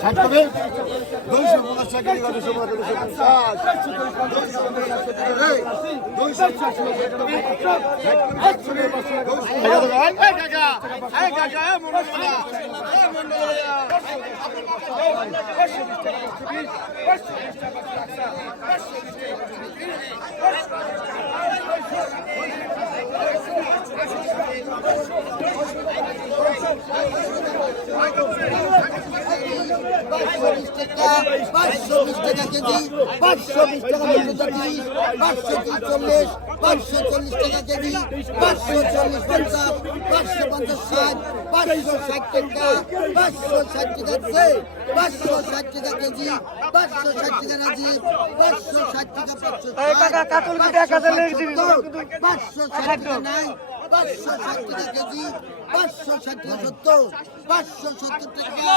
Çek bakayım. Dur şu buna çekini kardeşim arkadaşım. Çek. Dur şu buna çekini. Hey. Dur şu buna çekini. Çek şuraya basın. Dur şu buna çekini. Hey kaka. Hey kaka. Hey bunu buna. Hey bunu buna. Baş şöyle işte. Baş şöyle işte. Baş şöyle işte. Baş şöyle işte. Baş şöyle işte. পাঁচশো বিশ টাকা পাঁচশো বিশ টাকা KG পাঁচশো বিশ টাকা পঞ্চাশ পাঁচশো চল্লিশ পাঁচশো চল্লিশ টাকা কেজি পাঁচশো চল্লিশ পঞ্চাশ পাঁচশো পঞ্চাশ ষাট পাঁচশো ষাট টাকা পাঁচশো ষাট টাকা আছে পাঁচশো ষাট টাকা কেজি পাঁচশো ষাট টাকা রাজি পাঁচশো ষাট টাকা পাঁচশো পাঁচশো ষাট টাকা নাই পাঁচশো ষাট টাকা কেজি পাঁচশো ষাট টাকা সত্তর পাঁচশো সত্তর টাকা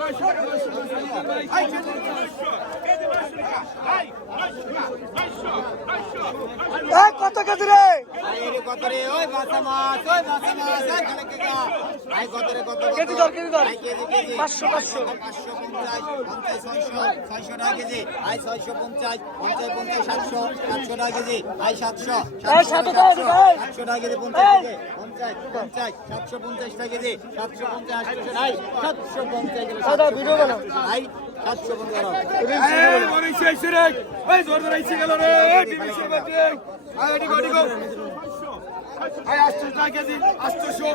নয়শো টাকা কত কেজি রে কত রে ওই বাসা মাছ ওই বাসা মাছ আই কত রে কত কেজি দর কেজি দর পাঁচশো পাঁচশো পাঁচশো পঞ্চাশ পঞ্চাশ ছয়শো ছয়শো টাকা কেজি আই ছয়শো পঞ্চাশ পঞ্চাশ পঞ্চাশ সাতশো সাতশো টাকা কেজি আই সাতশো সাতশো টাকা কেজি, পঞ্চাশ পঞ্চাশ পঞ্চাশ সাতশো পঞ্চাশ টাকা কেজি সাতশো পঞ্চাশ সাতশো পঞ্চাশ আটশো টাকা কেজি আটশোশো